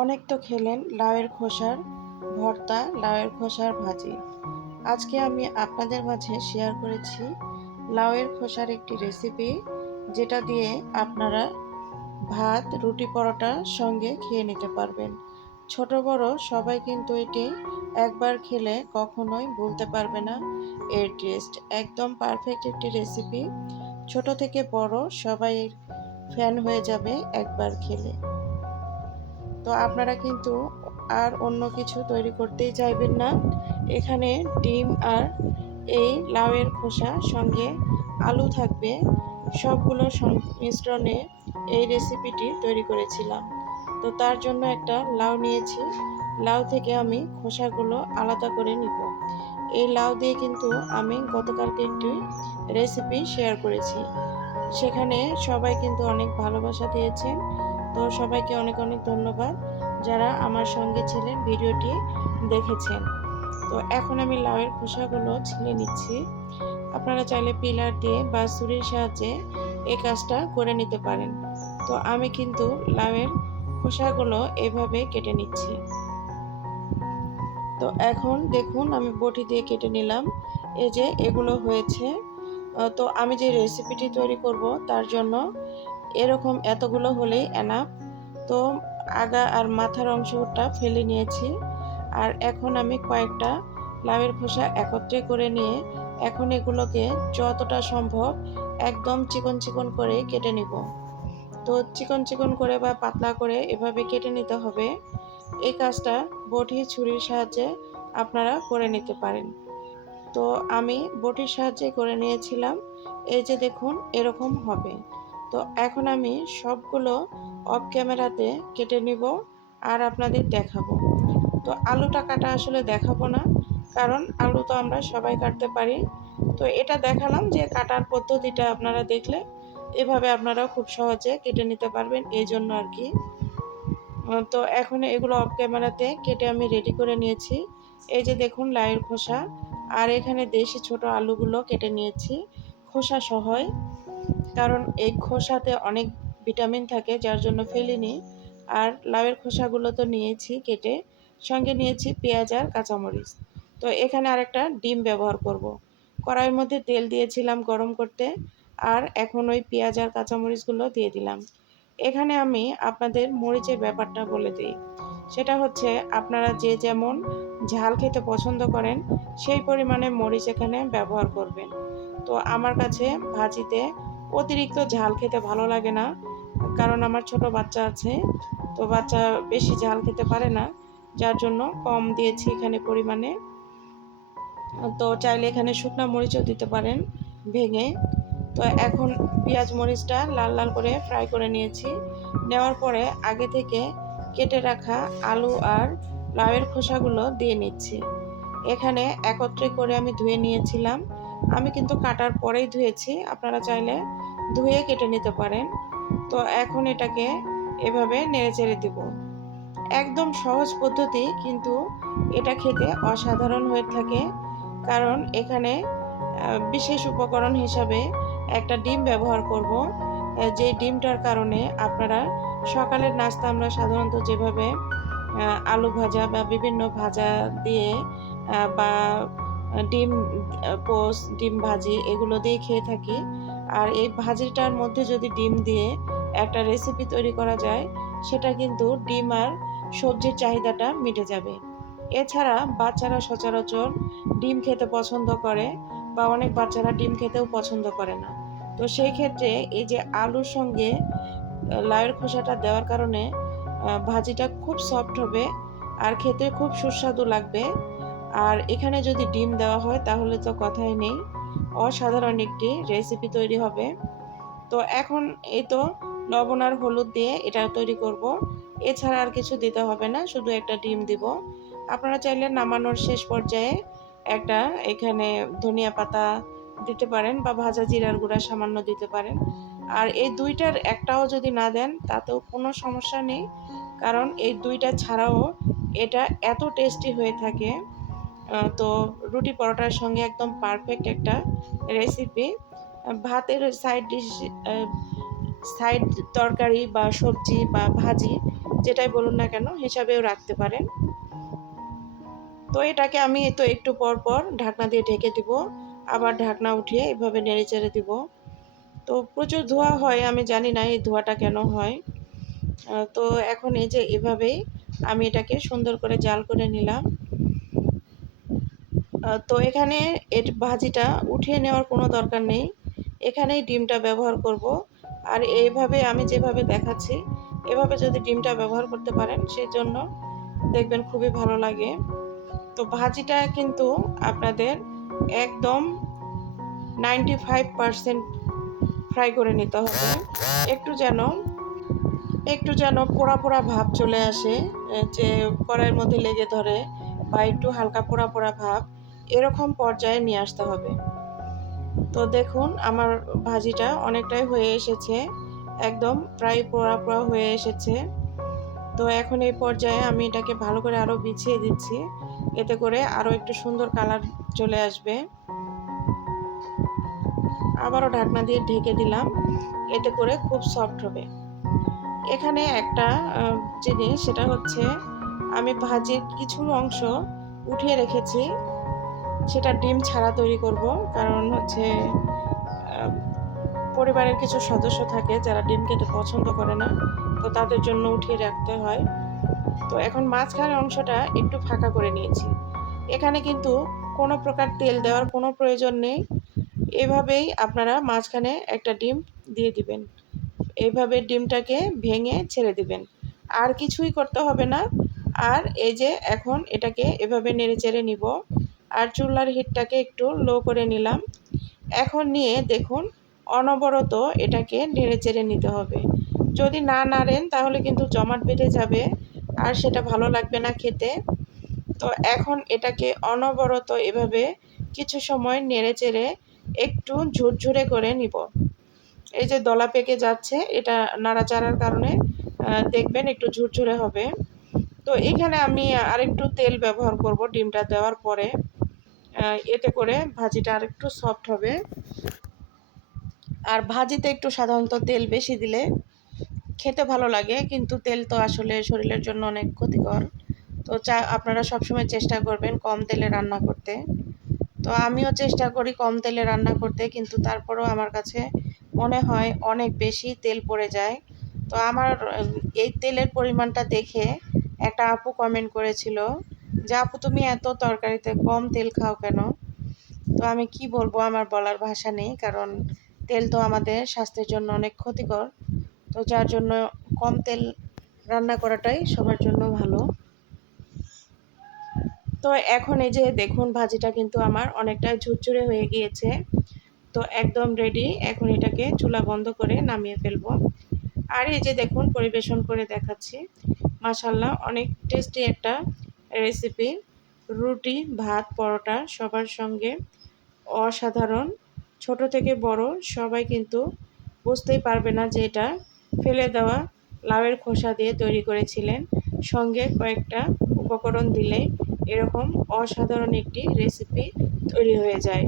অনেক তো খেলেন লাউয়ের খোসার ভর্তা, লাউয়ের খোসার ভাজি। আজকে আমি আপনাদের মাঝে শেয়ার করেছি লাউয়ের খোসার একটি রেসিপি, যেটা দিয়ে আপনারা ভাত, রুটি, পরোটার সঙ্গে খেয়ে নিতে পারবেন। ছোট বড় সবাই কিন্তু এটি একবার খেলে কখনোই ভুলতে পারবে না। এর টেস্ট একদম পারফেক্ট একটি রেসিপি। ছোট থেকে বড় সবাই এর ফ্যান হয়ে যাবে একবার খেলে। তো আপনারা কিন্তু আর অন্য কিছু তৈরি করতেই চাইবেন না। এখানে ডিম আর এই লাউয়ের খোসা সঙ্গে আলু থাকবে, সবগুলো সংমিশ্রণে এই রেসিপিটি তৈরি করেছিলাম। তো তার জন্য একটা লাউ নিয়েছি। লাউ থেকে আমি খোসাগুলো আলাদা করে নিব। এই লাউ দিয়ে কিন্তু আমি গতকালকে একটি রেসিপি শেয়ার করেছি, সেখানে সবাই কিন্তু অনেক ভালোবাসা দিয়েছেন। তো সবাইকে অনেক অনেক ধন্যবাদ যারা আমার সঙ্গে ছিলেন, ভিডিওটি দেখেছেন। তো এখন আমি লাউয়ের খোসাগুলো ছিলে নিচ্ছি। আপনারা চাইলে পিলার দিয়ে বা ছুরির সাহায্যে এই কাজটা করে নিতে পারেন। তো আমি কিন্তু লাউয়ের খোসাগুলো এভাবে কেটে নিচ্ছি। তো এখন দেখুন আমি বটি দিয়ে কেটে নিলাম। এই যে এগুলো হয়েছে। তো আমি যে রেসিপিটি তৈরি করব তার জন্য এরকম এতগুলো হলেই এনাফ। তো আগা আর মাথার অংশটা ফেলে নিয়েছি। আর এখন আমি কয়েকটা লাউয়ের খোসা একত্রে করে নিয়ে এখন এগুলোকে যতটা সম্ভব একদম চিকন চিকন করে কেটে নিব। তো চিকন চিকন করে বা পাতলা করে এভাবে কেটে নিতে হবে। এই কাজটা বটি ছুরির সাহায্যে আপনারা করে নিতে পারেন। তো আমি বটির সাহায্যে করে নিয়েছিলাম। এই যে দেখুন এরকম হবে। তো এখন আমি সবগুলো অফ ক্যামেরাতে কেটে নিব আর আপনাদের দেখাবো। তো আলুটা কাটা আসলে দেখাবো না, কারণ আলু তো আমরা সবাই কাটতে পারি। তো এটা দেখালাম যে কাটার পদ্ধতিটা আপনারা দেখলে এভাবে আপনারাও খুব সহজে কেটে নিতে পারবেন, এই জন্য আর কি। তো এখন এগুলো অফ ক্যামেরাতে কেটে আমি রেডি করে নিয়েছি। এই যে দেখুন লাউয়ের খোসা, আর এখানে দেশি ছোট আলুগুলো কেটে নিয়েছি খোসা সহই, কারণ এই খোসাতে অনেক ভিটামিন থাকে যার জন্য ফেলিনি। আর লাউয়ের খোসাগুলো তো নিয়েছি কেটে, সঙ্গে নিয়েছি পেঁয়াজ আর কাঁচামরিচ। তো এখানে আরেকটা ডিম ব্যবহার করব। কড়াইয়ের মধ্যে তেল দিয়েছিলাম গরম করতে, আর এখন ওই পেঁয়াজ আর কাঁচামরিচগুলো দিয়ে দিলাম। এখানে আমি আপনাদের মরিচের ব্যাপারটা বলে দিই। সেটা হচ্ছে আপনারা যে যেমন ঝাল খেতে পছন্দ করেন সেই পরিমাণে মরিচ এখানে ব্যবহার করবেন। তো আমার কাছে ভাজিতে অতিরিক্ত ঝাল খেতে ভালো লাগে না, কারণ আমার ছোট বাচ্চা আছে। তো বাচ্চা বেশি ঝাল খেতে পারে না, যার জন্য কম দিয়েছি এখানে পরিমাণে। তো চাইলে এখানে শুকনা মরিচও দিতে পারেন ভেঙে। তো এখন পেঁয়াজ মরিচটা লাল লাল করে ফ্রাই করে নিয়েছি। নেওয়ার পরে আগে থেকে কেটে রাখা আলু আর লাউয়ের খোসাগুলো দিয়ে নিচ্ছি। এখানে একত্রে করে আমি ধুয়ে নিয়েছিলাম। আমি কিন্তু কাটার পরেই ধুয়েছি, আপনারা চাইলে ধুয়ে কেটে নিতে পারেন। তো এখন এটাকে এভাবে নেড়েচেড়ে দেব। একদম সহজ পদ্ধতি, কিন্তু এটা খেতে অসাধারণ হয়ে থাকে। কারণ এখানে বিশেষ উপকরণ হিসাবে একটা ডিম ব্যবহার করব। যে ডিমটার কারণে আপনারা সকালের নাস্তা আমরা সাধারণত যেভাবে আলু ভাজা বা বিভিন্ন ভাজা দিয়ে বা ডিম পোস্ট, ডিম ভাজি এগুলো দিয়ে খেয়ে থাকি। আর এই ভাজিটার মধ্যে যদি ডিম দিয়ে একটা রেসিপি তৈরি করা যায়, সেটা কিন্তু ডিম আর সবজির চাহিদাটা মিটে যাবে। এছাড়া বাচ্চারা সচরাচর ডিম খেতে পছন্দ করে, বা অনেক বাচ্চারা ডিম খেতেও পছন্দ করে না। তো সেই ক্ষেত্রে এই যে আলুর সঙ্গে লাউয়ের খোসাটা দেওয়ার কারণে ভাজিটা খুব সফট হবে আর খেতে খুব সুস্বাদু লাগবে। আর এখানে যদি ডিম দেওয়া হয় তাহলে তো কথাই নেই, অসাধারণ একটি রেসিপি তৈরি হবে। তো এখন এই তো লবণ আর হলুদ দিয়ে এটা তৈরি করব। এছাড়া আর কিছু দিতে হবে না, শুধু একটা ডিম দিব। আপনারা চাইলে নামানোর শেষ পর্যায়ে একটা এখানে ধনিয়া পাতা দিতে পারেন, বা ভাজা জিরার গুঁড়া সামান্য দিতে পারেন। আর এই দুইটার একটাও যদি না দেন তাতেও কোনো সমস্যা নেই, কারণ এই দুইটা ছাড়াও এটা এত টেস্টি হয়ে থাকে। তো রুটি পরোটার সঙ্গে একদম পারফেক্ট একটা রেসিপি। ভাতের সাইড ডিশ, সাইড তরকারি বা সবজি বা ভাজি যেটাই বলুন না কেন হিসাবেও রাখতে পারেন। তো এটাকে আমি তো একটু পর পর ঢাকনা দিয়ে ঢেকে দিব, আবার ঢাকনা উঠিয়ে এভাবে নেড়েচেড়ে দিব। তো প্রচুর ধোঁয়া হয়, আমি জানি না এই ধোঁয়াটা কেন হয়। তো এখন এই যে এভাবেই আমি এটাকে সুন্দর করে জাল করে নিলাম। তো এখানে এর ভাজিটা উঠিয়ে নেওয়ার কোনো দরকার নেই, এখানেই ডিমটা ব্যবহার করব। আর এইভাবে আমি যেভাবে দেখাচ্ছি এভাবে যদি ডিমটা ব্যবহার করতে পারেন সেজন্য দেখবেন খুবই ভালো লাগে। তো ভাজিটা কিন্তু আপনাদের একদম 95% ফ্রাই করে নিতে হবে। একটু যেন পোড়া পোড়া ভাব চলে আসে, যে কড়াইয়ের মধ্যে লেগে ধরে বা একটু হালকা পোড়া পোড়া ভাব, এরকম পর্যায়ে নিয়ে আসতে হবে। তো দেখুন আমার ভাজিটা অনেকটাই হয়ে এসেছে, একদম প্রায় পোড়া পোড়া হয়ে এসেছে। তো এখন এই পর্যায়ে আমি এটাকে ভালো করে আরও বিছিয়ে দিচ্ছি, এতে করে আরও একটু সুন্দর কালার চলে আসবে। আবারও ঢাকনা দিয়ে ঢেকে দিলাম, এতে করে খুব সফট হবে। এখানে একটা জিনিস, সেটা হচ্ছে আমি ভাজির কিছু অংশ উঠিয়ে রেখেছি, সেটা ডিম ছাড়া তৈরি করব। কারণ হচ্ছে পরিবারের কিছু সদস্য থাকে যারা ডিম খেতে পছন্দ করে না, তো তাদের জন্য উঠিয়ে রাখতে হয়। তো এখন মাঝখানের অংশটা একটু ফাঁকা করে নিয়েছি। এখানে কিন্তু কোনো প্রকার তেল দেওয়ার কোনো প্রয়োজন নেই, এভাবেই আপনারা মাঝখানে একটা ডিম দিয়ে দিবেন, এইভাবে ডিমটাকে ভেঙে ছেড়ে দিবেন, আর কিছুই করতে হবে না। আর এই যে এখন এটাকে এভাবে নেড়ে চেড়ে নিব, আর চুলার হিটটাকে একটু লো করে নিলাম। এখন নিয়ে দেখুন অনবরত এটাকে নেড়ে চেড়ে নিতে হবে, যদি না নাড়েন তাহলে কিন্তু জমাট বেঁধে যাবে আর সেটা ভালো লাগবে না খেতে। তো এখন এটাকে অনবরত এভাবে কিছু সময় নেড়ে চেড়ে একটু ঝুরঝুরে করে নিব। এই যে দলা পেকে যাচ্ছে, এটা নাড়াচাড়ার কারণে দেখবেন একটু ঝুরঝুরে হবে। তো এখানে আমি আরেকটু তেল ব্যবহার করব ডিমটা দেওয়ার পরে, এতে করে ভাজিটা আরেকটু সফট হবে। আর ভাজিতে একটু সাধারণত তেল বেশি দিলে খেতে ভালো লাগে, কিন্তু তেল তো আসলে শরীরের জন্য অনেক ক্ষতিকর। তো আপনারা সবসময় চেষ্টা করবেন কম তেলে রান্না করতে। তো আমিও চেষ্টা করি কম তেলে রান্না করতে, কিন্তু তারপরেও আমার কাছে মনে হয় অনেক বেশি তেল পড়ে যায়। তো আমার এই তেলের পরিমাণটা দেখে একটা আপু কমেন্ট করেছিল যে আপু তুমি এত তরকারিতে কম তেল খাও কেন? তো আমি কি বলবো, আমার বলার ভাষা নেই, কারণ তেল তো আমাদের স্বাস্থ্যের জন্য অনেক ক্ষতিকর। তো যার জন্য কম তেল রান্না করাটাই সবার জন্য ভালো। তো এখন এই যে দেখুন ভাজিটা কিন্তু আমার অনেকটা ঝুরঝুরে হয়ে গিয়েছে, তো একদম রেডি। এখন এটাকে চুলা বন্ধ করে নামিয়ে ফেলবো। আর এই যে দেখুন পরিবেশন করে দেখাচ্ছি, মাশাআল্লাহ অনেক টেস্টি একটা রেসিপি। রুটি, ভাত, পরোটা সবার সঙ্গে অসাধারণ। ছোট থেকে বড় সবাই কিন্তু বুঝতেই পারবে না যে এটা ফেলে দেওয়া লাউয়ের খোসা দিয়ে তৈরি করেছিলেন। সঙ্গে কয়েকটা উপকরণ দিলে এরকম অসাধারণ একটি রেসিপি তৈরি হয়ে যায়।